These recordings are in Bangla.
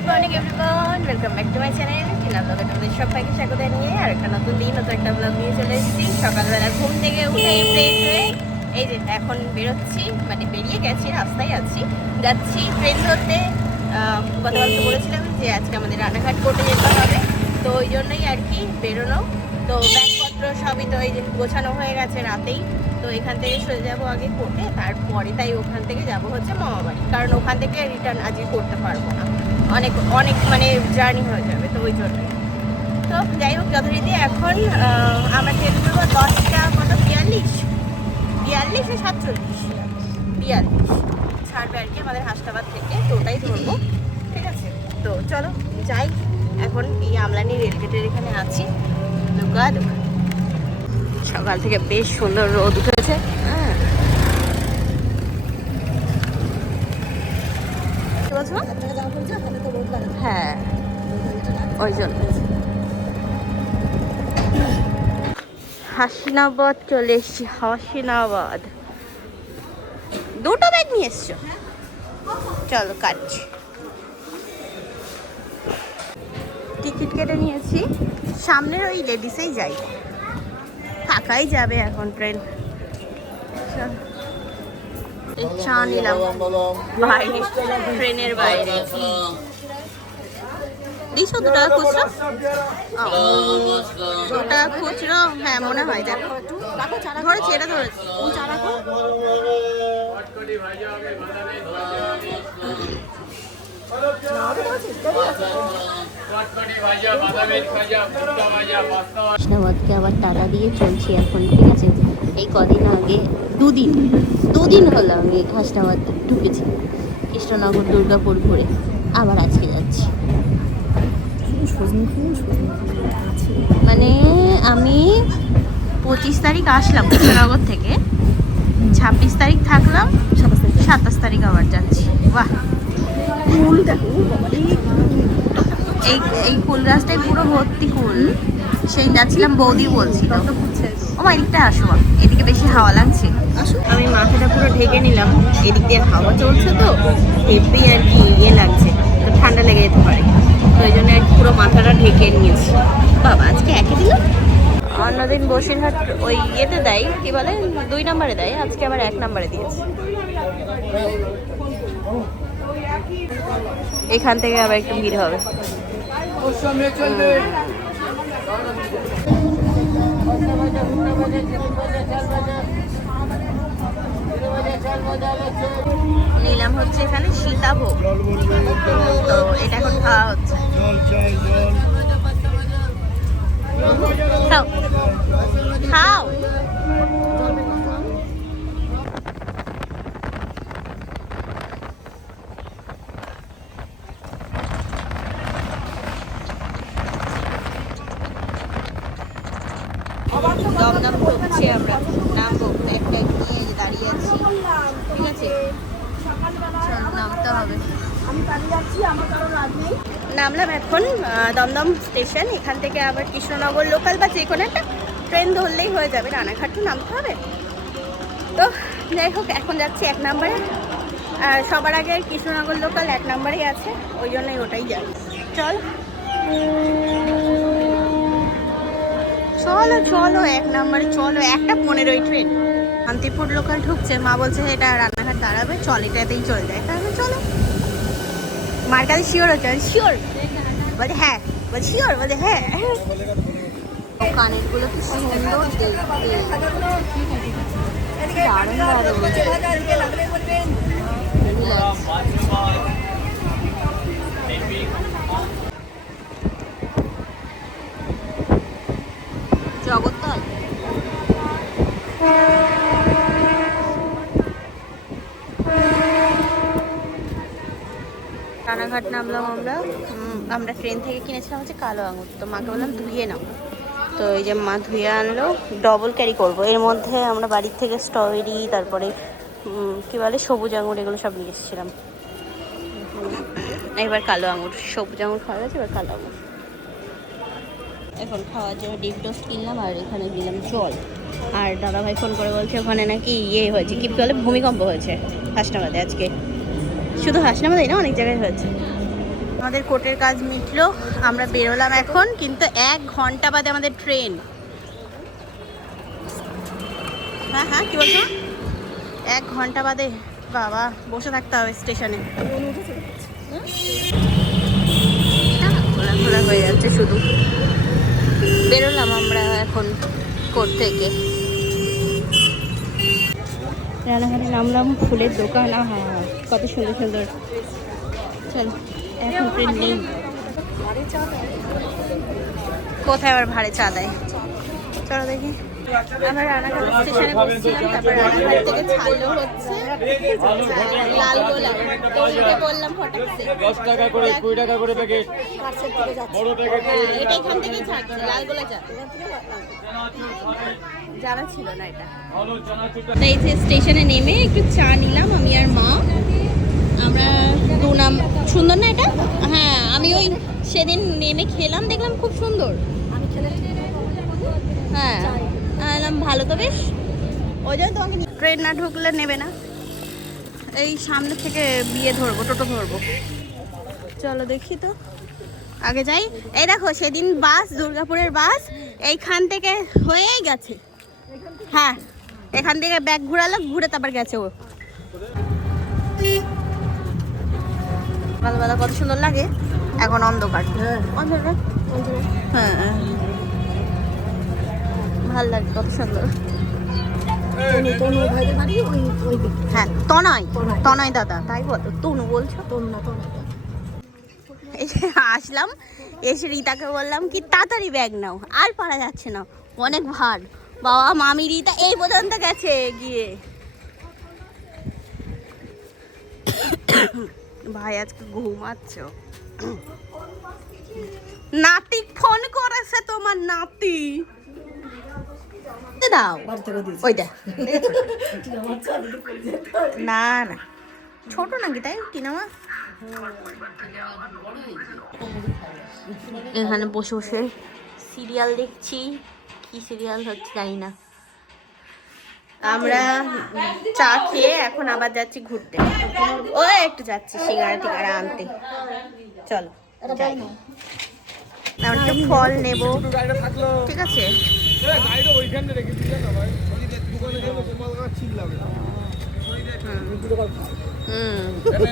Good morning everyone, welcome back to my channel. Tina ব্লগে তোমাদের সবাইকে স্বাগত জানিয়ে আর একটা নতুন দিন, নতুন একটা ব্লগ নিয়ে চলে এসেছি। সকালবেলা ঘুম থেকে উঠে ফ্রেশ হয়ে এই যে এখন বেরোচ্ছি, মানে বেরিয়ে গেছি, রাস্তায় আছি, যাচ্ছি ট্রেন ধরতে। গতকালকে বলেছিলাম যে আজকে আমাদের রানাঘাট কোর্টে যেতে হবে, তো ওই জন্যই আর কি বেরোনো। তো ব্যাগপত্র সবই তো এই যে গোছানো হয়ে গেছে রাতেই। তো এখান থেকে চলে যাবো আগে কোর্টে, তারপরে তাই ওখান থেকে যাব হচ্ছে মামাবাড়ি, কারণ ওখান থেকে রিটার্ন আজকে করতে পারবো না, অনেক অনেক মানে জার্নি হয়ে যাবে, তো ওই জন্যই। তো যাই হোক, যথারীতি এখন আমরা ট্রেন ধরবো 10টা কত 42 না 47, 42 ছাড়বে আর কি আমাদের হাসনাবাদ থেকে, তো ওটাই ধরবো। ঠিক আছে, তো চলো যাই। এখন এই আমলানি রেলগেটের এখানে আছি। সকাল থেকে বেশ সুন্দর রোদ উঠেছে। হ্যাঁ, ওই জন্য হাসনাবাদ চলে এসছি। হাসনাবাদ দুটো ব্যাগ নিয়ে এসছো, চলো কাটছি। টিকিট কেটে নিয়েছি, সামনের ওই লেডিসেই যাই, ফাঁকাই যাবে এখন ট্রেন। চা নিলাম বাইরে, ট্রেনের বাইরে। 2 টাকা খুচরো, 2 টাকা খুচরো, হ্যাঁ মনে হয়। দেখো ধরেছি, এটা ধরেছি। হাসনাবাদকে আবার টাকা দিয়ে চলছি এখন, ঠিক আছে। এই কদিন আগে দুদিন হলো আমি হাসনাবাদ ঢুকেছি, কৃষ্ণনগর দুর্গাপুর ঘুরে, আবার আজকে যাচ্ছি। মানে আমি 25 তারিখ আসলাম কৃষ্ণনগর থেকে, 26 তারিখ থাকলাম, 27 তারিখ আবার যাচ্ছি। বাহ, ফুল দেখো, এই ফুল গাছটাই পুরো ভর্তি ফুল। সেই যাচ্ছিলাম, বৌদি বলছিল ও মা এদিকটা আসো, এদিকে বেশি হাওয়া লাগছে। আমি মাথাটা পুরো ঢেকে নিলাম, এদিক দিয়ে হাওয়া চলছে তো হেভি আর কি ইয়ে লাগছে, তো ঠান্ডা লেগে যেতে পারে, তো ওই জন্য আর কি পুরো মাথাটা ঢেকে নিয়েছি। বাবা আজকে একে দিল, অন্যদিন বসিরহাট ওই ইয়েতে দেয়, কি বলে 2 নম্বরে দেয়, আজকে আবার 1 নম্বরে দিয়েছে। এখান থেকে আবার একটু ভিড় হবে। নিলাম হচ্ছে এখানে সীতাভোগ, তো এটা এখন খাওয়া হচ্ছে। খাও খাও। দমদম ঢুকছি আমরা, নামবো, একটা নিয়ে দাঁড়িয়ে আছি, ঠিক আছে, নামতে হবে। নামলাম এখন দমদম স্টেশন, এখান থেকে আবার কৃষ্ণনগর লোকাল বা যে কোনো একটা ট্রেন ধরলেই হয়ে যাবে, রানাঘাট তো নামতে হবে। তো যাই হোক, এখন যাচ্ছি 1 নম্বরে, সবার আগে কৃষ্ণনগর লোকাল 1 নম্বরেই আছে, ওই জন্যই ওটাই যাই। চল চলো চলো 1 নম্বরে চলো, 1:15 ট্রেন, শান্তিপুর লোকাল ঢুকছে। মা বলছে এটা রানাঘাট দাঁড়াবে, চল এটাতেই চলে যায়, তাহলে চলো। মার কাছে শিওর হচ্ছে, শিওর বলে হ্যাঁ, বলে শিওর বলে হ্যাঁ। কানের গুলো কি সুন্দর দেখতে, দারুণ জগদ্দল। রানাঘাট নামলাম আমরা ট্রেন থেকে কিনেছিলাম হচ্ছে কালো আঙুর, তো মাকে বললাম ধুয়ে নাও, তো এই যে মা ধুয়ে আনলো, ডবল ক্যারি করবো। এর মধ্যে আমরা বাড়ির থেকে স্ট্রবেরি, তারপরে কি বলে সবুজ আঙুর, এগুলো সব নিয়ে এসেছিলাম। এবার কালো আঙুর, সবুজ আঙুর খাওয়া গেছে, এবার কালো আঙুর। এখন খাওয়ার জন্য ডিপ টোস্ট কিনলাম, আর এখানে দিলাম জল। আর দাদাভাই ফোন করে বলছে ওখানে নাকি ইয়ে হয়েছে, কি বলে ভূমিকম্প হয়েছে হাসনাবাদে আজকে। শুধু হাসনাবাদেই না, অনেক জায়গায় হয়েছে। আমাদের কোর্টের কাজ মিটলো, আমরা বেরোলাম এখন, কিন্তু 1 ঘন্টা বাদে আমাদের ট্রেন। হ্যাঁ হ্যাঁ, কি বলছো? 1 ঘন্টা বাদে। বাবা, বসে থাকতে হবে স্টেশনে। খোলা খোলা হয়ে যাচ্ছে শুধু। বেরোলাম আমরা এখন কোর্ট থেকে। রানাঘাটে নামলাম, ফুলের দোকান, আহা কত সুন্দর সুন্দর। চলো, এখন ট্রেন নেই। কোথায় আবার ভাড়ে চা দেয়? চলো দেখি। আমরা রানাঘাট স্টেশনে বসছিলাম, তারপর রানাঘাট থেকে ছাড়লো হচ্ছে লালগোলা। তো উঠে বললাম ফটাকসে 10 টাকা করে 20 টাকা করে প্যাকেট, বড় প্যাকেট। এটা এখান থেকে ছাড়ছে লালগোলা চা। জানা ছিল না এটা। এই যে স্টেশনে নেমে একটু চা নিলাম আমি আর মা। আমরা দুনাম, সুন্দর না এটা? হ্যাঁ, আমি ওই সেদিন নেমে খেলাম, দেখলাম খুব সুন্দর। হ্যাঁ, ভালো তো বেশ। ওই জন্য তোমাকে ট্রেন না ঢুকলে নেবে না। এই সামনে থেকে বিয়ে ধরবো, টোটো ধরবো। চলো দেখি তো, আগে যাই। এই দেখো, সেদিন বাস, দুর্গাপুরের বাস এইখান থেকে হয়েই গেছে। হ্যাঁ, এখান থেকে ব্যাগ ঘুরালো, ঘুরে তারপর গেছে ও। বেলা কত সুন্দর লাগে, এখন অন্ধকার। হ্যাঁ, ভাল লাগে, কত সুন্দর। হ্যাঁ, তনয় দাদা, তাই বলো? তনু বলছো? আসলাম, এসে রিতাকে বললাম কি তাড়াতাড়ি ব্যাগ নাও, আর পারা যাচ্ছে না, অনেক ভার। বাবা, মামি রিতা এই পর্যন্ত গেছে গিয়ে। ভাই আজকে ঘুমাচ্ছ? নাতি ফোন করেছে, তোমার নাতি দাও ওইটা। না না, ছোট নাকি তাই টিনামা? এখানে বসে বসে সিরিয়াল দেখছি, কি সিরিয়াল হচ্ছে জানি না। আমরা চা খেয়ে এখন আবার যাচ্ছি ঘুরতে। ও একটু যাচ্ছি সিঙ্গারা টিঙ্গারা আনতে। চলো যাই, একটু ফল নেব, ঠিক আছে?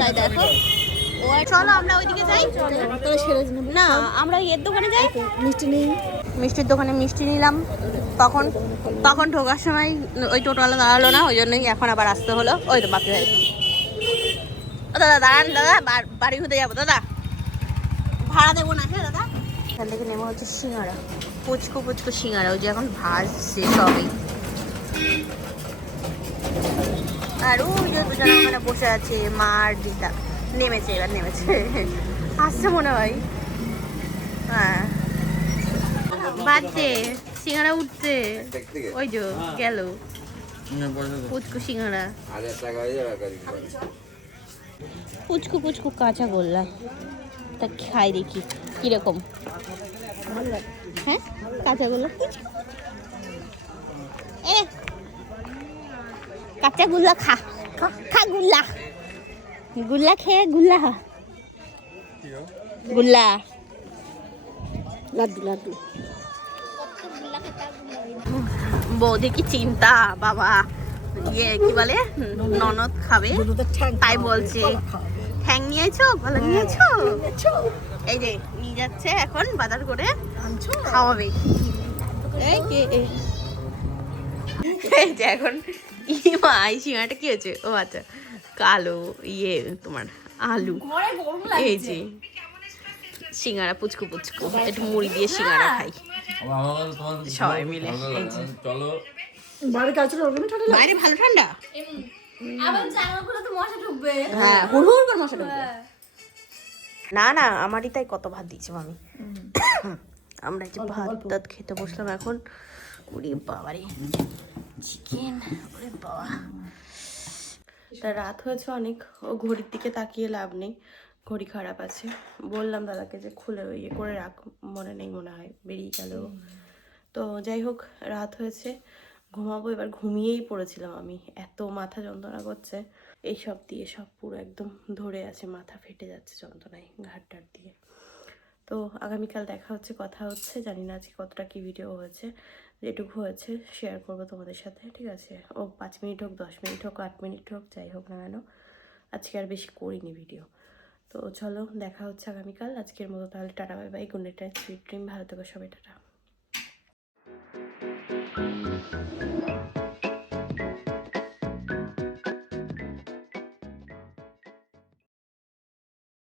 তাই দেখো, চলো আমরা ওইদিকে যাই। না, আমরা এর দোকানে যাই, মিষ্টি নিই। মিষ্টির দোকানে মিষ্টি নিলাম। তখন ঢোকার সময় ওই টোটোওয়ালা দাঁড়ালো না, ওই জন্যই এখন আবার আসতে হলো। ওই তো বাপরে, দাদা দাঁড়ান, দাদা বাড়ি ঘুরতে যাবো, দাদা ভাড়া দেবো না। হ্যাঁ দাদা, এখান থেকে নেবো হচ্ছে সিঙ্গারা, পুচকু পুচকু সিঙ্গারা, ওই যে এখন ভাজছে সবই। আর ওই যে দুজন ওখানে বসে আছে, মা আর দিদা। নেমেছে, এবার নেমেছে, আসছে মনে হয়। হ্যাঁ, বাজছে, সিঙ্গারা উঠছে, ওই যে গেল পুচকু সিঙ্গারা। পুচকু পুচকু কাঁচা গোল্লা, তা খাই দেখি কিরকম। হ্যাঁ, কাঁচা গোল্লা, এ কাঁচা গুল্লা খা, খা গুল্লা, গুল্লা খেয়ে গুল্লা, গুল্লা লাড্ডু লাড্ডু। বৌদি কি চিন্তা বাবা, ইয়ে কি বলে, ননদ খাবে তাই বলছে। ঠ্যাং নিয়েছো, গলা নিয়েছো, এই যে নিয়ে যাচ্ছে এখন বাজার করে খাওয়াবে। এই যে এখন ইমা, এই সিঙ্গাটা কি হয়েছে? ও আচ্ছা, কালো ইয়ে তোমার আলু। এই যে সিঙ্গারা পুচকু পুচকু, একটু মুড়ি দিয়ে সিঙ্গারা খাই সবাই মিলে। বাইরে ভালো ঠান্ডা, হ্যাঁ হুড় হুড় করে মশা ঢুকবে। না না, আমারই তাই কত ভাত দিয়েছে মামি। আমরা যে ভাত টাত খেতে বসলাম এখন। ওরে বাবারে, চিকেন, ওরে বাবা। তা রাত হয়েছে অনেক, ও ঘড়ির দিকে তাকিয়ে লাভ নেই, ঘড়ি খারাপ আছে। বললাম দাদাকে যে খুলে ইয়ে করে রাখ, মনে নেই মনে হয়, বেরিয়ে গেল। তো যাই হোক, রাত হয়েছে, ঘুমাবো, এবার ঘুমিয়েই পড়েছিলাম আমি, এত মাথা যন্ত্রণা করছে এইসব দিয়ে, সব পুরো একদম ধরে আছে, মাথা ফেটে যাচ্ছে যন্ত্রণায় ঘাটটার দিয়ে। তো আগামীকাল দেখা হচ্ছে, কথা হচ্ছে, জানি না আজকে কতটা কি ভিডিও হয়েছে, যেটুকু হয়েছে শেয়ার করবো তোমাদের সাথে, ঠিক আছে? ও 5 মিনিট হোক, 10 মিনিট হোক, 8 মিনিট হোক, যাই হোক না কেন, আজকে আর বেশি করিনি ভিডিও। তো চলো দেখা হচ্ছে আগামীকাল, আজকের মতো তাহলে tata bye bye, good night, sweet dream, ভালো থেকো সবাই, টাটা।